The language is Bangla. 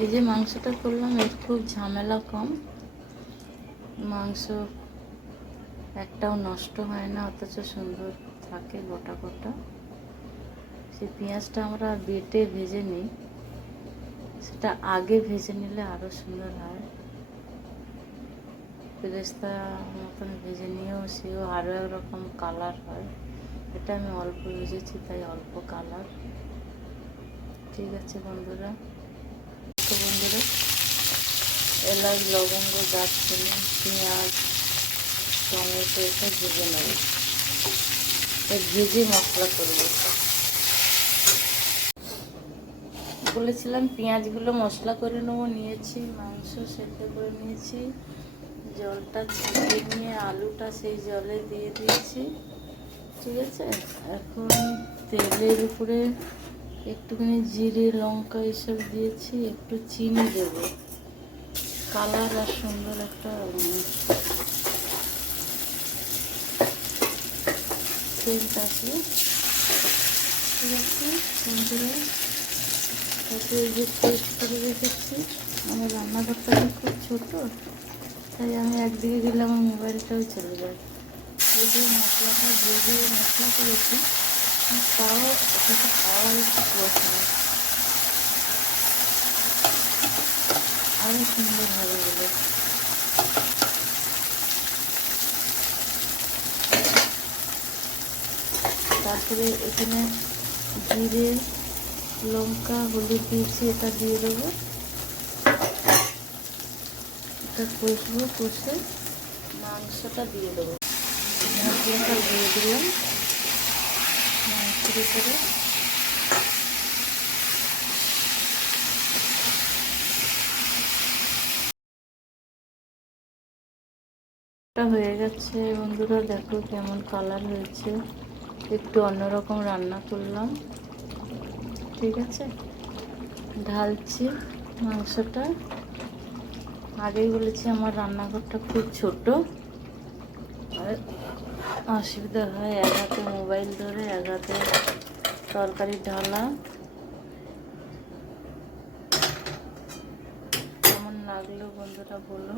এই যে মাংসটা করলাম, এর খুব ঝামেলা কম, মাংস একটাও নষ্ট হয় না, অথচ সুন্দর থাকে গোটা গোটা। সেই পেঁয়াজটা আমরা বেটে ভেজে নিই, সেটা আগে ভেজে নিলে আরও সুন্দর হয়। বেরেস্তা মতন ভেজে নিয়েও সেও আরও একরকম কালার হয়। এটা আমি অল্প ভেজেছি, তাই অল্প কালার। ঠিক আছে বন্ধুরা, তো বন্ধুরা এলাচ, লবঙ্গ, দারচিনি, পেঁয়াজ, টমেটো এটা ভেজে নেব, ভেজে মশলা করব। বলেছিলাম পেঁয়াজগুলো মশলা করে নেবো, নিয়েছি। মাংস সেদ্ধ করে নিয়েছি, জলটা ছেঁকে নিয়ে আলুটা সেই জলে দিয়ে দিয়েছি। ঠিক আছে, এখন তেলের উপরে একটুখানি জিরে, লঙ্কা এসব দিয়েছি, একটু চিনি দেবো, কালার আর সুন্দর একটা সেন্ট আসবে। ঠিক আছে বন্ধুরা, তারপরে এই যে পেস্ট করে রেখেছি। আমার রান্নাঘরটা খুব ছোটো, তাই আমি একদিকে গেলে আমার মোবাইলটাও চলে যায়। যদিও মশলাটা ভেজে মশলা করেছি, তাও সেটা খাওয়ার একটু প্রশ্ন আরও সুন্দর হবে বলে। তারপরে এখানে জিরে, লঙ্কা, হলুদ দিয়েছি, এটা দিয়ে দেবো। এটা কষবো, কষে মাংসটা দিয়ে দেবো। মশলাটা দিয়ে দিলাম মাংসের উপরে। হয়ে গেছে বন্ধুরা, দেখো কেমন কালার হয়েছে। একটু অন্যরকম রান্না করলাম। ঠিক আছে, ঢালছি মাংসটা। আগেই বলেছি আমার রান্নাঘরটা খুব ছোট, আর অসুবিধা হয় এক হাতে মোবাইল ধরে এক হাতে তরকারি ঢালা। কেমন লাগলো বন্ধুরা বলো।